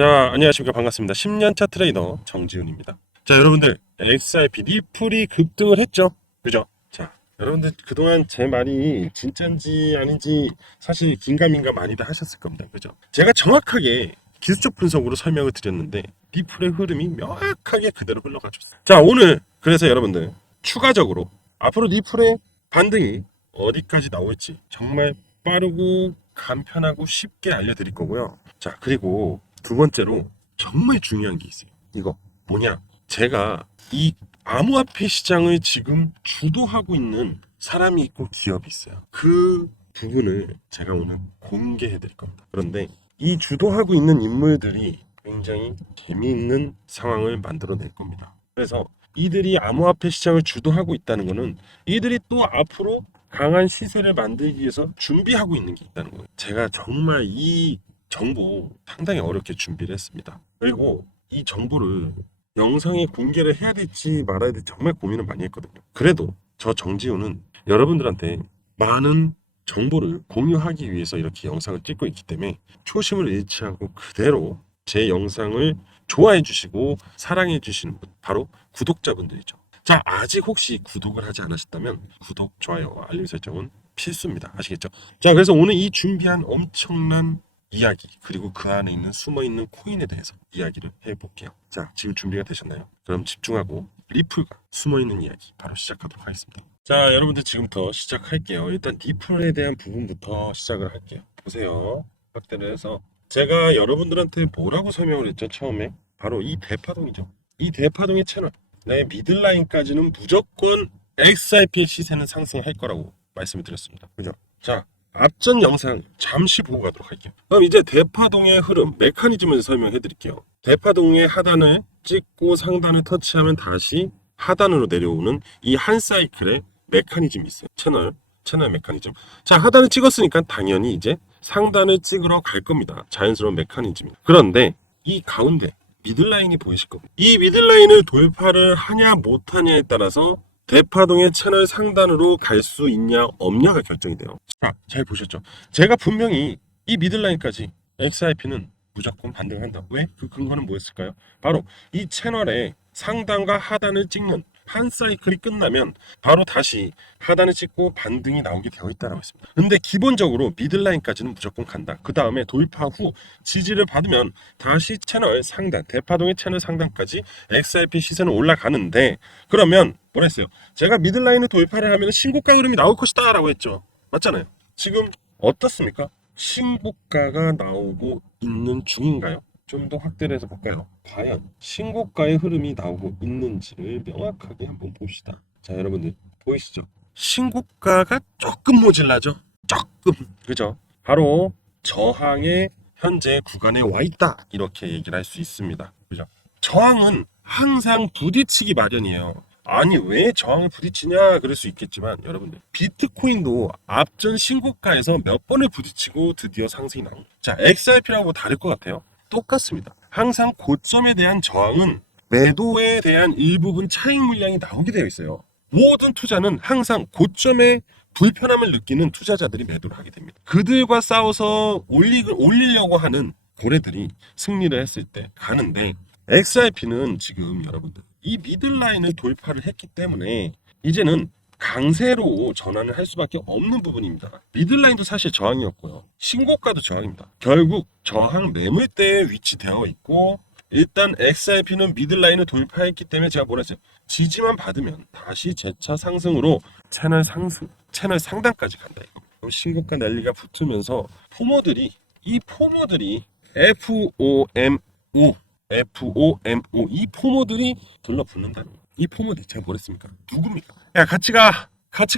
자, 안녕하십니까. 반갑습니다. 10년차 트레이더 정지훈입니다. 자, 여러분들, XRP 리플이 급등을 했죠? 그죠? 자, 여러분들 그동안 제 말이 진짜인지 아닌지 사실 긴가민가 많이들 하셨을 겁니다. 그죠? 제가 정확하게 기술적 분석으로 설명을 드렸는데 리플의 흐름이 명확하게 그대로 흘러가줬어요. 자, 오늘 그래서 여러분들 추가적으로 앞으로 리플의 반등이 어디까지 나올지 정말 빠르고 간편하고 쉽게 알려드릴 거고요. 자, 그리고 두 번째로 정말 중요한 게 있어요. 이거 뭐냐? 제가 이 암호화폐 시장을 지금 주도하고 있는 사람이 있고 기업이 있어요. 그 부분을 제가 오늘 공개해 드릴 겁니다. 그런데 이 주도하고 있는 인물들이 굉장히 재미있는 상황을 만들어낼 겁니다. 그래서 이들이 암호화폐 시장을 주도하고 있다는 것은 이들이 또 앞으로 강한 시세를 만들기 위해서 준비하고 있는 게 있다는 거예요. 제가 정말 이 정보 상당히 어렵게 준비를 했습니다. 그리고 이 정보를 영상에 공개를 해야 될지 말아야 될지 정말 고민을 많이 했거든요. 그래도 저 정지훈은 여러분들한테 많은 정보를 공유하기 위해서 이렇게 영상을 찍고 있기 때문에 초심을 잃지 않고 그대로 제 영상을 좋아해 주시고 사랑해 주시는 분, 바로 구독자분들이죠. 자, 아직 혹시 구독을 하지 않으셨다면 구독, 좋아요, 알림 설정은 필수입니다. 아시겠죠? 자, 그래서 오늘 이 준비한 엄청난 이야기, 그리고 그 안에 있는 숨어있는 코인에 대해서 이야기를 해볼게요. 자, 지금 준비가 되셨나요? 그럼 집중하고 리플과 숨어있는 이야기 바로 시작하도록 하겠습니다. 자, 여러분들 지금부터 시작할게요. 일단 리플에 대한 부분부터 시작을 할게요. 보세요. 확대를 해서 제가 여러분들한테 뭐라고 설명을 했죠? 처음에 바로 이 대파동이죠. 이 대파동의 채널 내 미들라인까지는 무조건 XRP 시세는 상승할 거라고 말씀을 드렸습니다. 그죠? 자, 앞전 영상 잠시 보고 가도록 할게요. 그럼 이제 대파동의 흐름, 메커니즘을 설명해 드릴게요. 대파동의 하단을 찍고 상단을 터치하면 다시 하단으로 내려오는 이 한 사이클의 메커니즘이 있어요. 채널 메커니즘. 자, 하단을 찍었으니까 당연히 이제 상단을 찍으러 갈 겁니다. 자연스러운 메커니즘이. 그런데 이 가운데 미들라인이 보이실 겁니다. 이 미들라인을 돌파를 하냐 못하냐에 따라서 대파동의 채널 상단으로 갈 수 있냐 없냐가 결정이 돼요. 자, 잘 보셨죠? 제가 분명히 이 미들라인까지 XRP는 무조건 반등한다. 왜? 그 근거는 뭐였을까요? 바로 이 채널의 상단과 하단을 찍는 한 사이클이 끝나면 바로 다시 하단을 찍고 반등이 나오게 되어 있다고 했습니다. 근데 기본적으로 미들라인까지는 무조건 간다. 그 다음에 돌파 후 지지를 받으면 다시 채널 상단, 대파동의 채널 상단까지 XRP 시세는 올라가는데, 그러면 뭐라 했어요? 제가 미들라인을 돌파를 하면 신고가 흐름이 나올 것이다 라고 했죠. 맞잖아요. 지금 어떻습니까? 신고가가 나오고 있는 중인가요? 좀 더 확대를 해서 볼까요? 과연 신고가의 흐름이 나오고 있는지를 명확하게 한번 봅시다. 자, 여러분들 보이시죠? 신고가가 조금 모질라죠? 조금. 그죠? 바로 저항의 현재 구간에 와 있다. 이렇게 얘기를 할 수 있습니다. 그죠? 저항은 항상 부딪히기 마련이에요. 아니, 왜 저항을 부딪히냐 그럴 수 있겠지만, 여러분들 비트코인도 앞전 신고가에서 몇 번을 부딪히고 드디어 상승이 나옵니다. 자, XRP라고 다를 것 같아요? 똑같습니다. 항상 고점에 대한 저항은 매도에 대한 일부분 차익 물량이 나오게 되어 있어요. 모든 투자는 항상 고점에 불편함을 느끼는 투자자들이 매도를 하게 됩니다. 그들과 싸워서 올리려고 하는 고래들이 승리를 했을 때 가는데, XRP는 지금 여러분들 이 미들라인을 돌파를 했기 때문에 이제는 강세로 전환을 할 수밖에 없는 부분입니다. 미들라인도 사실 저항이었고요. 신고가도 저항입니다. 결국 저항 매물대에 위치되어 있고, 일단 XRP는 미들라인을 돌파했기 때문에 제가 뭐라 했어요? 지지만 받으면 다시 재차 상승으로 채널 상단까지 간다. 이거. 신고가 난리가 붙으면서 이 포모들이 FOMO 이 포모들이 둘러붙는다는 거예요. 이 포모들 제가 뭐랬습니까? 누굽니까? 야, 같이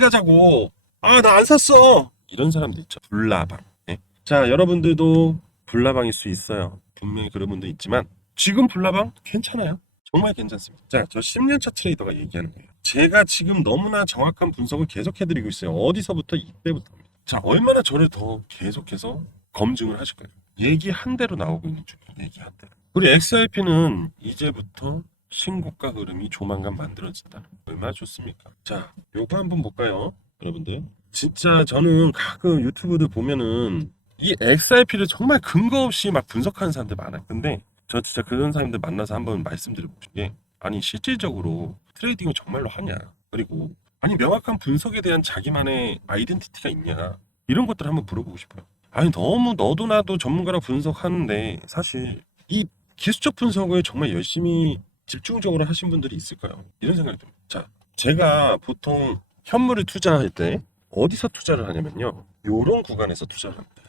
가자고. 아, 나 안 샀어. 이런 사람들 있죠. 불나방. 예. 자, 여러분들도 불나방일 수 있어요. 분명히 그런 분도 있지만 지금 불나방 괜찮아요. 정말 괜찮습니다. 자, 저 10년차 트레이더가 얘기하는 거예요. 제가 지금 너무나 정확한 분석을 계속해드리고 있어요. 어디서부터? 이때부터입니다. 자, 얼마나 저를 더 계속해서 검증을 하실 거예요. 얘기한 대로 나오고 있는 중이에요. 얘기한 대로. 우리 XRP는 이제부터 신고가 흐름이 조만간 만들어진다. 얼마나 좋습니까? 자, 요거 한번 볼까요? 여러분들. 진짜 저는 가끔 유튜브들 보면은 이 XRP를 정말 근거 없이 막 분석하는 사람들 많아요. 근데 저 진짜 그런 사람들 만나서 한번 말씀드리고 싶은 게, 아니 실질적으로 트레이딩을 정말로 하냐, 그리고 아니 명확한 분석에 대한 자기만의 아이덴티티가 있냐, 이런 것들을 한번 물어보고 싶어요. 아니 너무 너도 나도 전문가라 분석하는데 사실 이 기술적 분석을 정말 열심히 집중적으로 하신 분들이 있을까요? 이런 생각이 듭니다. 자, 제가 보통 현물을 투자할 때 어디서 투자를 하냐면요, 요런 구간에서 투자를 합니다.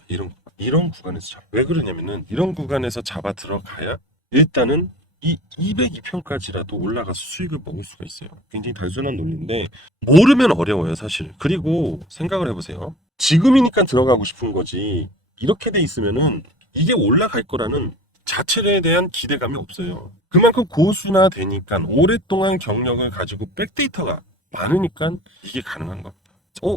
이런 구간에서 왜 그러냐면은, 이런 구간에서 잡아 들어가야 일단은 이 202평까지라도 올라가서 수익을 먹을 수가 있어요. 굉장히 단순한 논리인데 모르면 어려워요, 사실. 그리고 생각을 해보세요. 지금이니까 들어가고 싶은 거지, 이렇게 돼 있으면은 이게 올라갈 거라는 자체에 대한 기대감이 없어요. 그만큼 고수나 되니까, 오랫동안 경력을 가지고 백데이터가 많으니까 이게 가능한 겁니다.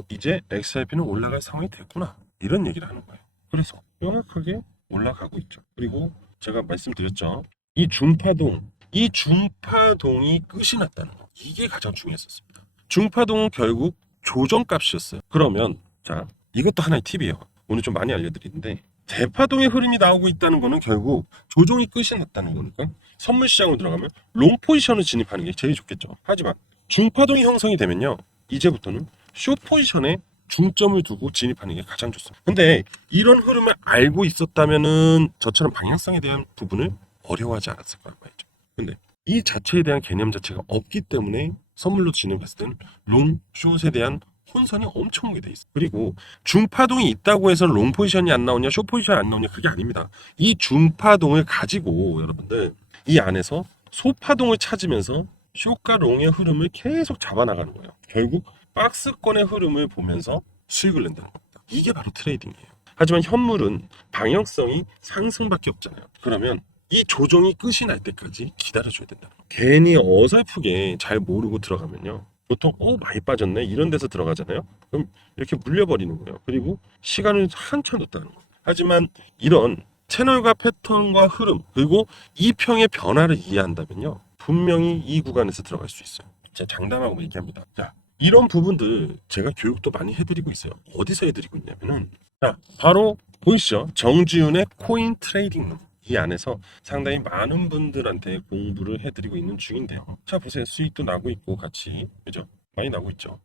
이제 XRP는 올라갈 상황이 됐구나, 이런 얘기를 하는 거예요. 그래서 명확하게 올라가고 있죠. 그리고 제가 말씀드렸죠, 이 중파동이 끝이 났다는 거, 이게 가장 중요했었습니다. 중파동은 결국 조정값이었어요. 그러면 자, 이것도 하나의 팁이에요. 오늘 좀 많이 알려드리는데, 대파동의 흐름이 나오고 있다는 거는 결국 조정이 끝이 났다는 거니까 선물 시장으로 들어가면 롱 포지션을 진입하는 게 제일 좋겠죠. 하지만 중파동이 형성이 되면요, 이제부터는 숏 포지션에 중점을 두고 진입하는 게 가장 좋습니다. 근데 이런 흐름을 알고 있었다면은 저처럼 방향성에 대한 부분을 어려워하지 않았을 거란 말이죠. 근데 이 자체에 대한 개념 자체가 없기 때문에 선물로 진입했을 때는 롱, 숏에 대한 혼선이 엄청 오게 돼 있어요. 그리고 중파동이 있다고 해서 롱 포지션이 안 나오냐, 숏 포지션이 안 나오냐, 그게 아닙니다. 이 중파동을 가지고 여러분들 이 안에서 소파동을 찾으면서 숏과 롱의 흐름을 계속 잡아나가는 거예요. 결국 박스권의 흐름을 보면서 수익을 낸다는 겁니다. 이게 바로 트레이딩이에요. 하지만 현물은 방향성이 상승밖에 없잖아요. 그러면 이 조정이 끝이 날 때까지 기다려줘야 된다는 거예요. 괜히 어설프게 잘 모르고 들어가면요, 보통 많이 빠졌네 이런 데서 들어가잖아요. 그럼 이렇게 물려버리는 거예요. 그리고 시간을 한참 뒀다는 거예요. 하지만 이런 채널과 패턴과 흐름, 그리고 이평의 변화를 이해한다면요, 분명히 이 구간에서 들어갈 수 있어요. 제가 장담하고 얘기합니다. 자, 이런 부분들 제가 교육도 많이 해드리고 있어요. 어디서 해드리고 있냐면은, 자, 바로 보이시죠? 정지훈의 코인 트레이딩 룸. 이 안에서 상당히 많은 분들한테 공부를 해드리고 있는 중인데요. 자, 보세요. 수익도 나고 있고 같이, 그죠? 많이 나고 있죠.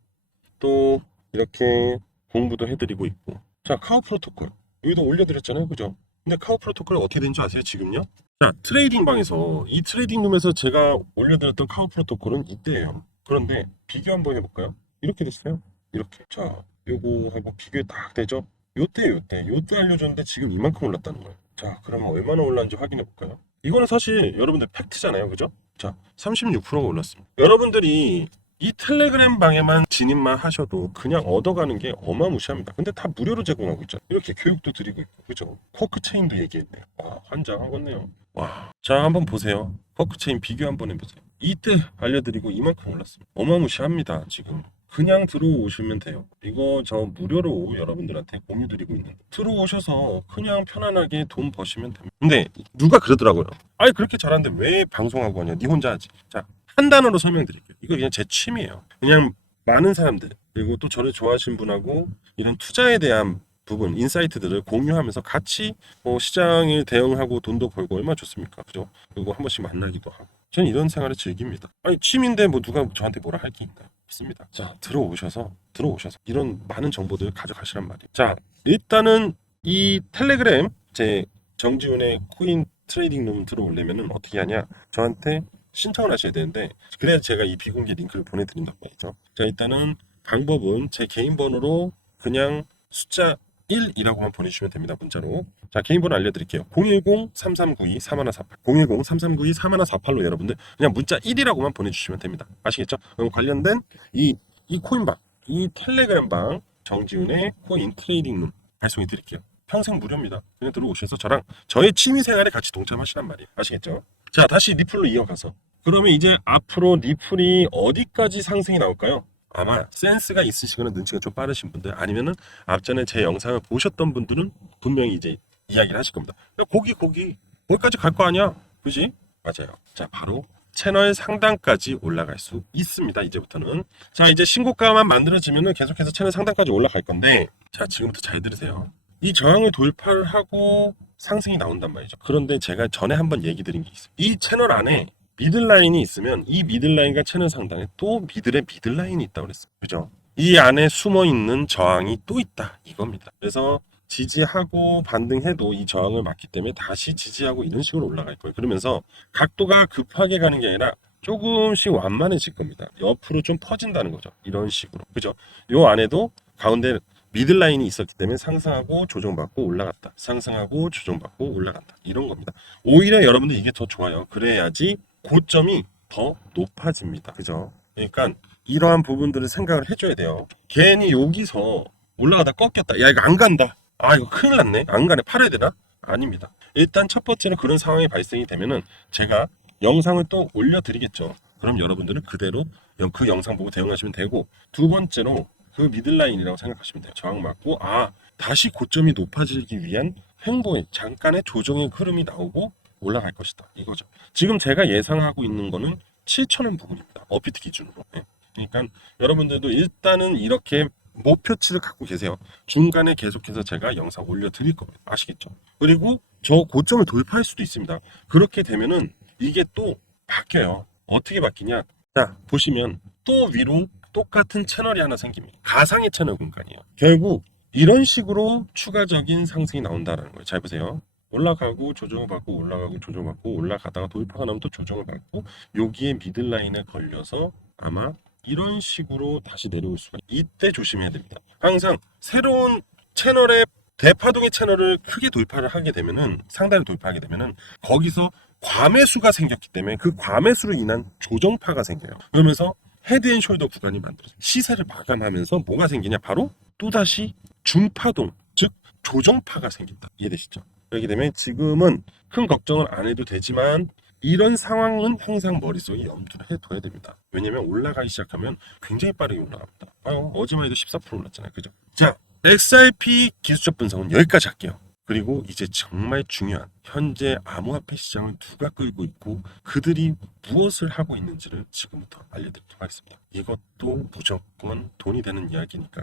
또 이렇게 공부도 해드리고 있고. 자, 카우 프로토콜 여기도 올려드렸잖아요, 그죠? 근데 카우 프로토콜 어떻게 된 줄 아세요, 지금요? 자, 트레이딩 방에서, 이 트레이딩 룸에서 제가 올려드렸던 카우 프로토콜은 이때예요. 그런데 비교 한번 해볼까요? 이렇게 됐어요. 이렇게. 자, 요거하고 비교에 딱 되죠? 요때 알려줬는데 지금 이만큼 올랐다는 거예요. 자, 그럼 얼마나 올랐는지 확인해 볼까요? 이거는 사실 여러분들 팩트잖아요, 그죠? 자, 36%가 올랐습니다. 여러분들이 이 텔레그램 방에만 진입만 하셔도 그냥 얻어가는 게 어마무시합니다. 근데 다 무료로 제공하고 있잖아요. 이렇게 교육도 드리고 있고, 그죠? 쿼크체인도 얘기했네요. 와, 환장하겠네요. 와, 자, 한번 보세요. 쿼크체인 비교 한번 해보세요. 이때 알려드리고 이만큼 올랐습니다. 어마무시합니다, 지금. 그냥 들어오시면 돼요. 이거 저 무료로 여러분들한테 공유 드리고 있는데, 들어오셔서 그냥 편안하게 돈 버시면 됩니다. 근데 누가 그러더라고요. 아니 그렇게 잘하는데 왜 방송하고 하냐, 니 혼자 하지. 자, 한 단어로 설명드릴게요. 이거 그냥 제 취미예요. 그냥 많은 사람들, 그리고 또 저를 좋아하시는 분하고 이런 투자에 대한 부분, 인사이트들을 공유하면서 같이 시장을 대응하고 돈도 벌고 얼마나 좋습니까? 그죠? 그리고 한 번씩 만나기도 하고. 저는 이런 생활을 즐깁니다. 아니 취미인데 뭐 누가 저한테 뭐라 할 게 있나요? 없습니다. 자, 들어오셔서 이런 많은 정보들 가져가시란 말이에요. 자, 일단은 이 텔레그램, 제 정지훈의 코인 트레이딩 룸 들어오려면은 어떻게 하냐? 저한테 신청을 하셔야 되는데, 그래야 제가 이 비공개 링크를 보내드린단 말이죠. 자, 일단은 방법은 제 개인 번호로 그냥 숫자 1이라고만 보내주시면 됩니다. 문자로. 자, 개인 번호 알려드릴게요. 010-3392-3148 010-3392-3148로 여러분들 그냥 문자 1이라고만 보내주시면 됩니다. 아시겠죠? 그럼 관련된 이 코인방, 이 텔레그램 방 정지훈의 코인 트레이딩 룸 발송해 드릴게요. 평생 무료입니다. 그냥 들어오셔서 저랑 저의 취미생활에 같이 동참하시란 말이에요. 아시겠죠? 자, 다시 리플로 이어가서, 그러면 이제 앞으로 리플이 어디까지 상승이 나올까요? 아마 센스가 있으시거나 눈치가 좀 빠르신 분들, 아니면은 앞전에 제 영상을 보셨던 분들은 분명히 이제 이야기를 하실 겁니다. 거기까지 갈 거 아니야, 그지? 맞아요. 자, 바로 채널 상단까지 올라갈 수 있습니다. 이제부터는. 자, 이제 신고가만 만들어지면은 계속해서 채널 상단까지 올라갈 건데, 자, 지금부터 잘 들으세요. 이 저항을 돌파를 하고 상승이 나온단 말이죠. 그런데 제가 전에 한번 얘기 드린 게 있어요. 이 채널 안에 미들라인이 있으면 이 미들라인과 채널 상단에 또 미들의 미들라인이 있다고 그랬어요. 그죠? 이 안에 숨어 있는 저항이 또 있다. 이겁니다. 그래서 지지하고 반등해도 이 저항을 맞기 때문에 다시 지지하고 이런 식으로 올라갈 거예요. 그러면서 각도가 급하게 가는 게 아니라 조금씩 완만해질 겁니다. 옆으로 좀 퍼진다는 거죠. 이런 식으로. 그죠? 요 안에도 가운데 미들라인이 있었기 때문에 상승하고 조정받고 올라갔다. 상승하고 조정받고 올라간다. 이런 겁니다. 오히려 여러분들 이게 더 좋아요. 그래야지 고점이 더 높아집니다. 그죠? 그러니까 이러한 부분들을 생각을 해줘야 돼요. 괜히 여기서 올라가다 꺾였다. 야, 이거 안 간다. 아, 이거 큰일 났네. 안 가네. 팔아야 되나? 아닙니다. 일단 첫 번째로 그런 상황이 발생이 되면은 제가 영상을 또 올려드리겠죠. 그럼 여러분들은 그대로 그 영상 보고 대응하시면 되고, 두 번째로 그 미들라인이라고 생각하시면 돼요. 저항 맞고, 아, 다시 고점이 높아지기 위한 행보에 잠깐의 조정의 흐름이 나오고 올라갈 것이다. 이거죠. 지금 제가 예상하고 있는 거는 7,000원 부분입니다. 업비트 기준으로. 네. 그러니까 여러분들도 일단은 이렇게 목표치를 갖고 계세요. 중간에 계속해서 제가 영상 올려드릴 겁니다. 아시겠죠? 그리고 저 고점을 돌파할 수도 있습니다. 그렇게 되면은 이게 또 바뀌어요. 어떻게 바뀌냐? 자, 보시면 또 위로 똑같은 채널이 하나 생깁니다. 가상의 채널 공간이에요. 결국 이런 식으로 추가적인 상승이 나온다는 거예요. 잘 보세요. 올라가고 조정을 받고 올라가고 조정을 받고 올라가다가 돌파가 나면 또 조정을 받고 여기에 미들라인에 걸려서 아마 이런 식으로 다시 내려올 수가 이때 조심해야 됩니다. 항상 새로운 채널의 대파동의 채널을 크게 돌파를 하게 되면은 상단을 돌파하게 되면은 거기서 과매수가 생겼기 때문에 그 과매수로 인한 조정파가 생겨요. 그러면서 헤드앤숄더 구간이 만들어져요. 시세를 마감하면서 뭐가 생기냐? 바로 또다시 중파동, 즉 조정파가 생긴다. 이해되시죠? 그렇게 되면 지금은 큰 걱정을 안 해도 되지만 이런 상황은 항상 머릿속에 염두를 해둬야 됩니다. 왜냐면 올라가기 시작하면 굉장히 빠르게 올라갑니다. 어제만 해도 14% 올랐잖아요. 그죠? 자, XRP 기술적 분석은 여기까지 할게요. 그리고 이제 정말 중요한 현재 암호화폐 시장을 누가 끌고 있고 그들이 무엇을 하고 있는지를 지금부터 알려드리도록 하겠습니다. 이것도 무조건 돈이 되는 이야기니까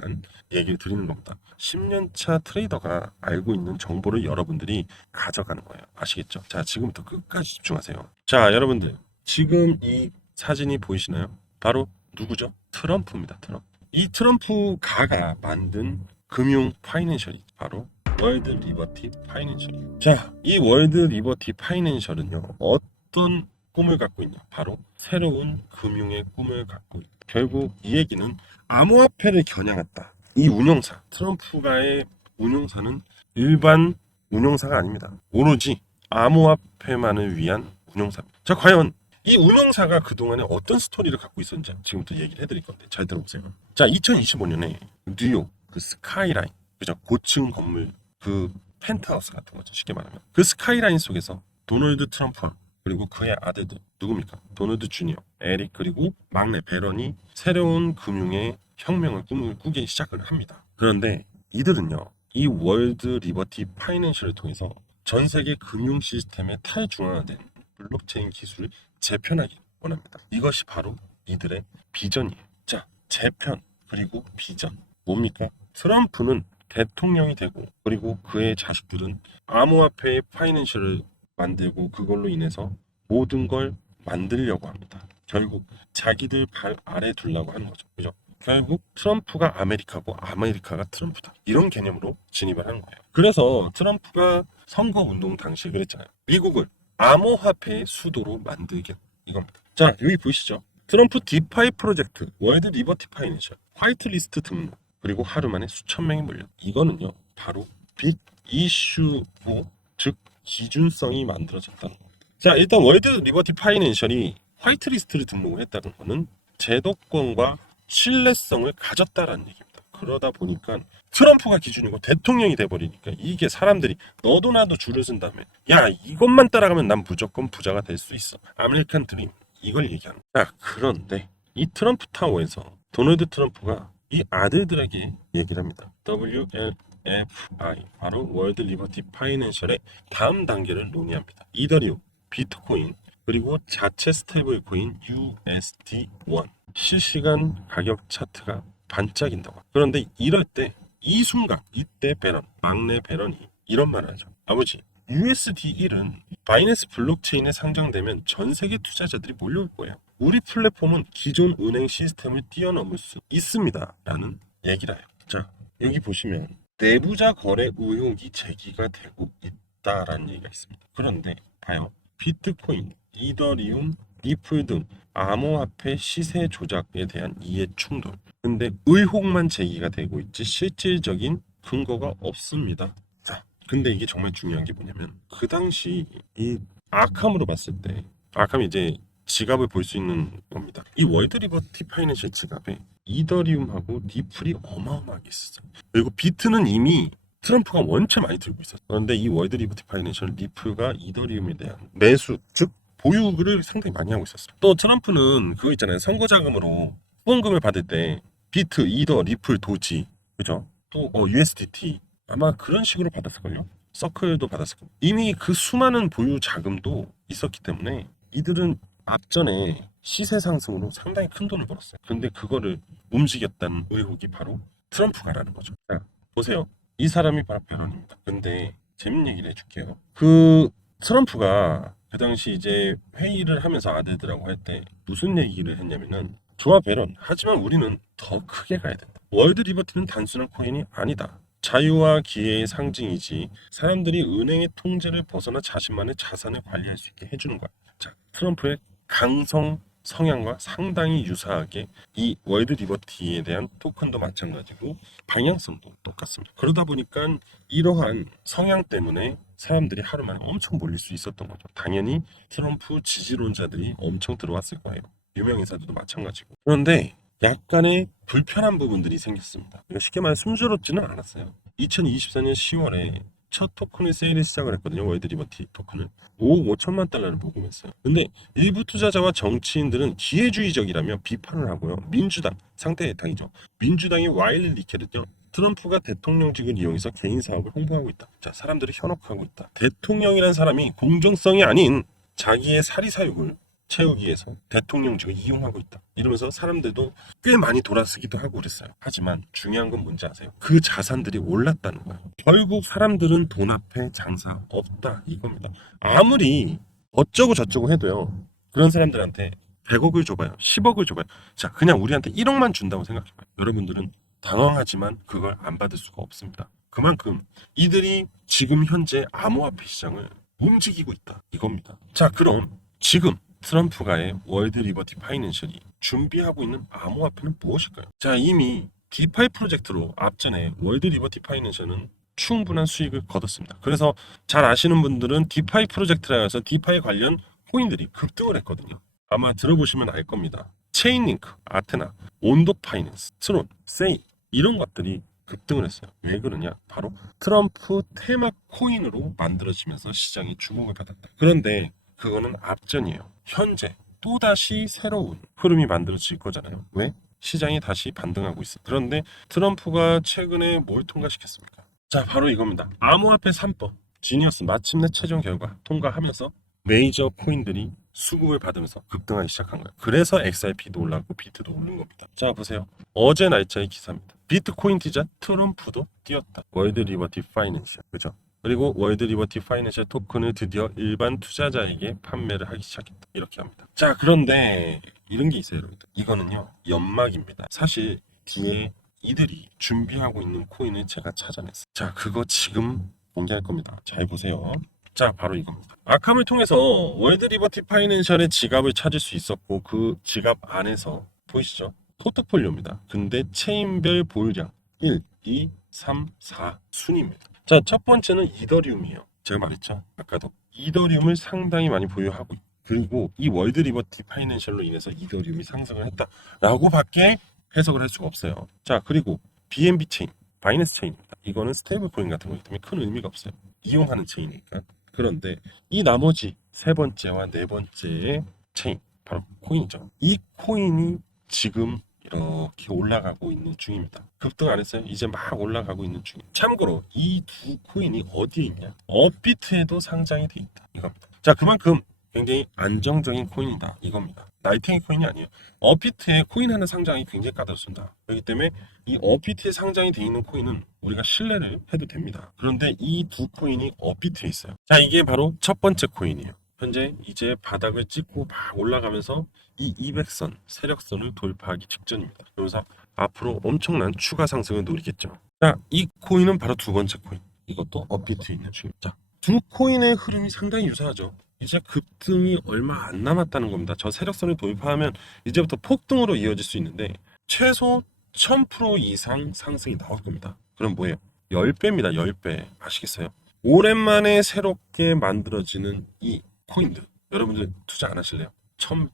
얘기를 드리는 겁니다. 10년차 트레이더가 알고 있는 정보를 여러분들이 가져가는 거예요. 아시겠죠? 자, 지금부터 끝까지 집중하세요. 자, 여러분들 지금 이 사진이 보이시나요? 바로 누구죠? 트럼프입니다. 트럼프. 이 트럼프가가 만든 금융 파이낸셜이 바로 월드 리버티 파이낸셜이에요. 자, 이 월드 리버티 파이낸셜은요, 어떤 꿈을 갖고 있냐? 바로 새로운 금융의 꿈을 갖고 있다. 결국 이 얘기는 암호화폐를 겨냥했다. 이 운용사, 트럼프가의 운용사는 일반 운용사가 아닙니다. 오로지 암호화폐만을 위한 운용사입니다. 자, 과연 이 운용사가 그동안에 어떤 스토리를 갖고 있었는지 지금부터 얘기를 해드릴 건데 잘 들어보세요. 자, 2025년에 뉴욕 그 스카이라인, 그죠? 고층 건물 그 펜트하우스 같은 거죠. 쉽게 말하면 그 스카이라인 속에서 도널드 트럼프와 그리고 그의 아들들 누굽니까? 도널드 주니어, 에릭 그리고 막내 베런이 새로운 금융의 혁명을 꿈을 꾸기 시작을 합니다. 그런데 이들은요, 이 월드 리버티 파이낸셜을 통해서 전 세계 금융 시스템의 탈중앙화된 블록체인 기술을 재편하기 원합니다. 이것이 바로 이들의 비전이에요. 자, 재편 그리고 비전 뭡니까? 트럼프는 대통령이 되고 그리고 그의 자식들은 암호화폐의 파이낸셜을 만들고 그걸로 인해서 모든 걸 만들려고 합니다. 결국 자기들 발 아래 두려고 하는 거죠. 그죠? 결국 트럼프가 아메리카고 아메리카가 트럼프다. 이런 개념으로 진입을 하는 거예요. 그래서 트럼프가 선거운동 당시에 그랬잖아요. 미국을 암호화폐의 수도로 만들게 이겁니다. 자, 여기 보이시죠? 트럼프 디파이 프로젝트, 월드 리버티 파이낸셜, 화이트리스트 등록, 그리고 하루 만에 수천 명이 몰려. 이거는요, 바로 빅 이슈고, 즉 기준성이 만들어졌다는 겁니다. 자, 일단 월드 리버티 파이낸셜이 화이트리스트를 등록을 했다는 거는 제도권과 신뢰성을 가졌다라는 얘기입니다. 그러다 보니까 트럼프가 기준이고 대통령이 돼버리니까 이게 사람들이 너도 나도 줄을 쓴 다음에 야, 이것만 따라가면 난 무조건 부자가 될 수 있어. 아메리칸 드림. 이걸 얘기하는 거야. 자, 그런데 이 트럼프 타워에서 도널드 트럼프가 이 아들들에게 얘기를 합니다. WLFI, 바로 월드 리버티 파이낸셜의 다음 단계를 논의합니다. 이더리움, 비트코인, 그리고 자체 스테이블 코인 USD1 실시간 가격 차트가 반짝인다고. 그런데 이럴 때 이 순간 이때 배런, 막내 배런이 이런 말을 하죠. 아버지, USD1은 바이낸스 블록체인에 상장되면 전 세계 투자자들이 몰려올 거예요. 우리 플랫폼은 기존 은행 시스템을 뛰어넘을 수 있습니다. 라는 얘기를 해요. 자, 여기 보시면 내부자 거래 의혹이 제기가 되고 있다라는 얘기가 있습니다. 그런데 봐요. 비트코인, 이더리움, 리플 등 암호화폐 시세 조작에 대한 이해 충돌. 근데 의혹만 제기가 되고 있지 실질적인 근거가 없습니다. 자, 근데 이게 정말 중요한 게 뭐냐면 그 당시 이 아캄으로 봤을 때 아캄이 이제 지갑을 볼 수 있는 겁니다. 이 월드 리버티 파이낸셜 지갑에 이더리움하고 리플이 어마어마하게 있었어요. 그리고 비트는 이미 트럼프가 원체 많이 들고 있었어요. 그런데 이 월드 리버티 파이낸셜 리플과 이더리움에 대한 매수, 즉 보유를 상당히 많이 하고 있었어요. 또 트럼프는 그거 있잖아요. 선거 자금으로 후원금을 받을 때 비트, 이더, 리플, 도지, 그죠? 또 USDT 아마 그런 식으로 받았을걸요? 서클도 받았을 거예요. 이미 그 수많은 보유 자금도 있었기 때문에 이들은 앞전에 시세 상승으로 상당히 큰 돈을 벌었어요. 근데 그거를 움직였다는 의혹이 바로 트럼프가라는 거죠. 자, 보세요. 이 사람이 바로 배런입니다. 근데 재밌는 얘기를 해줄게요. 그 트럼프가 그 당시 이제 회의를 하면서 아들들하고 할 때 무슨 얘기를 했냐면은 좋아 배런. 하지만 우리는 더 크게 가야 된다. 월드 리버티는 단순한 코인이 아니다. 자유와 기회의 상징이지 사람들이 은행의 통제를 벗어나 자신만의 자산을 관리할 수 있게 해주는 거야. 자, 트럼프의 강성 성향과 상당히 유사하게 이 월드 리버티에 대한 토큰도 마찬가지고 방향성도 똑같습니다. 그러다 보니까 이러한 성향 때문에 사람들이 하루 만에 엄청 몰릴 수 있었던 거죠. 당연히 트럼프 지지론자들이 엄청 들어왔을 거예요. 유명 인사들도 마찬가지고. 그런데 약간의 불편한 부분들이 생겼습니다. 쉽게 말해 숨스럽지는 않았어요. 2024년 10월에 첫 토큰을 세일을 시작을 했거든요. 월드 리버티 토큰을 5억 5천만 달러를 모금했어요. 근데 일부 투자자와 정치인들은 기회주의적이라며 비판을 하고요. 민주당, 상대 당이죠. 민주당의 와일리 리케는요. 트럼프가 대통령직을 이용해서 개인 사업을 홍보하고 있다. 자, 사람들이 현혹하고 있다. 대통령이란 사람이 공정성이 아닌 자기의 사리사욕을 채우기 위해서 대통령직을 이용하고 있다. 이러면서 사람들도 꽤 많이 돌아서기도 하고 그랬어요. 하지만 중요한 건 뭔지 아세요? 그 자산들이 올랐다는 거예요. 결국 사람들은 돈 앞에 장사 없다 이겁니다. 아무리 어쩌고 저쩌고 해도요. 그런 사람들한테 100억을 줘봐요. 10억을 줘봐요. 자, 그냥 우리한테 1억만 준다고 생각해봐요. 여러분들은 당황하지만 그걸 안 받을 수가 없습니다. 그만큼 이들이 지금 현재 암호화폐 시장을 움직이고 있다 이겁니다. 자, 그럼 지금 트럼프가의 월드 리버티 파이낸셜이 준비하고 있는 암호화폐는 무엇일까요? 자, 이미 디파이 프로젝트로 앞전에 월드 리버티 파이낸셜은 충분한 수익을 거뒀습니다. 그래서 잘 아시는 분들은 디파이 프로젝트라 해서 디파이 관련 코인들이 급등을 했거든요. 아마 들어보시면 알 겁니다. 체인링크, 아테나, 온도 파이낸스, 트론, 세이 이런 것들이 급등을 했어요. 왜 그러냐? 바로 트럼프 테마 코인으로 만들어지면서 시장이 주목을 받았다. 그런데 그거는 앞전이에요. 현재 또다시 새로운 흐름이 만들어질 거잖아요. 왜? 시장이 다시 반등하고 있어. 그런데 트럼프가 최근에 뭘 통과시켰습니까? 자, 바로 이겁니다. 암호화폐 3법. 지니어스 마침내 최종 결과 통과하면서 메이저 코인들이 수급을 받으면서 급등하기 시작한 거예요. 그래서 XRP도 올랐고 비트도 오른 겁니다. 자, 보세요. 어제 날짜의 기사입니다. 비트코인 티자 트럼프도 뛰었다. 월드 리버티 파이낸셜. 그죠? 그리고 월드 리버티 파이낸셜 토큰을 드디어 일반 투자자에게 판매를 하기 시작했다. 이렇게 합니다. 자, 그런데 이런 게 있어요, 여러분들. 이거는요, 연막입니다. 사실 뒤에 이들이 준비하고 있는 코인을 제가 찾아냈어요. 자, 그거 지금 공개할 겁니다. 잘 보세요. 자, 바로 이겁니다. 아캄을 통해서 월드 리버티 파이낸셜의 지갑을 찾을 수 있었고 그 지갑 안에서 보이시죠? 포트폴리오입니다. 근데 체인별 보유량 1, 2, 3, 4 순입니다. 자, 첫 번째는 이더리움이에요. 제가 말했죠. 아까도 이더리움을 상당히 많이 보유하고 있고 그리고 이 월드 리버티 파이낸셜로 인해서 이더리움이 상승을 했다라고 밖에 해석을 할 수가 없어요. 자, 그리고 BNB 체인, 바이낸스 체인입니다. 이거는 스테이블 코인 같은 거기 때문에 큰 의미가 없어요. 이용하는 체인이니까. 그런데 이 나머지 세 번째와 네 번째의 체인, 바로 코인이죠. 이 코인이 지금 이렇게 올라가고 있는 중입니다. 급등 안 했어요? 이제 막 올라가고 있는 중입니다. 참고로 이 두 코인이 어디에 있냐? 업비트에도 상장이 돼 있다. 이겁니다. 자, 그만큼 굉장히 안정적인 코인이다 이겁니다. 나이팅게일 코인이 아니에요. 업비트에 코인 하나 상장이 굉장히 까다롭습니다. 그렇기 때문에 이 업비트에 상장이 되어 있는 코인은 우리가 신뢰를 해도 됩니다. 그런데 이 두 코인이 업비트에 있어요. 자, 이게 바로 첫 번째 코인이에요. 현재 이제 바닥을 찍고 막 올라가면서 이 200선 세력선을 돌파하기 직전입니다. 그래서 앞으로 엄청난 추가 상승을 노리겠죠. 자, 이 코인은 바로 두 번째 코인. 이것도 업비트에 있는 중입니다. 두 코인의 흐름이 상당히 유사하죠. 이제 급등이 얼마 안 남았다는 겁니다. 저 세력선을 돌파하면 이제부터 폭등으로 이어질 수 있는데 최소 1000% 이상 상승이 나올 겁니다. 그럼 뭐예요? 10배입니다. 10배. 아시겠어요? 오랜만에 새롭게 만들어지는 이 코인들. 여러분들 투자 안 하실래요? 1000%.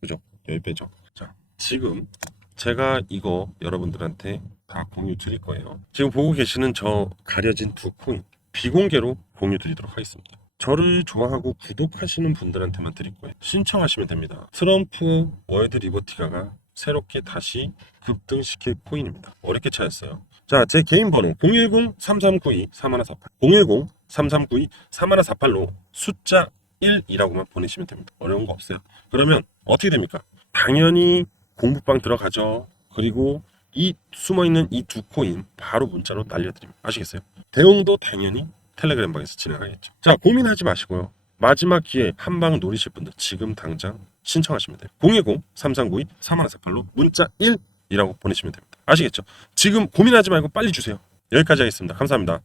그죠? 10배죠. 자, 지금 제가 이거 여러분들한테 다 공유 드릴 거예요. 지금 보고 계시는 저 가려진 두 코인 비공개로 공유 드리도록 하겠습니다. 저를 좋아하고 구독하시는 분들한테만 드릴 거예요. 신청하시면 됩니다. 트럼프 월드 리버티가가 새롭게 다시 급등시킬 코인입니다. 어렵게 찾았어요. 자, 제 개인 번호 010-3392-3148 010-3392-3148로 숫자 1이라고만 보내시면 됩니다. 어려운 거 없어요. 그러면 어떻게 됩니까? 당연히 공부방 들어가죠. 그리고 이 숨어있는 이 두 코인 바로 문자로 날려드립니다. 아시겠어요? 대응도 당연히 텔레그램 방에서 진행하겠죠. 자, 고민하지 마시고요. 마지막 기회 한 방 노리실 분들 지금 당장 신청하시면 돼요. 010-3392-3148로 문자 1이라고 보내시면 됩니다. 아시겠죠? 지금 고민하지 말고 빨리 주세요. 여기까지 하겠습니다. 감사합니다.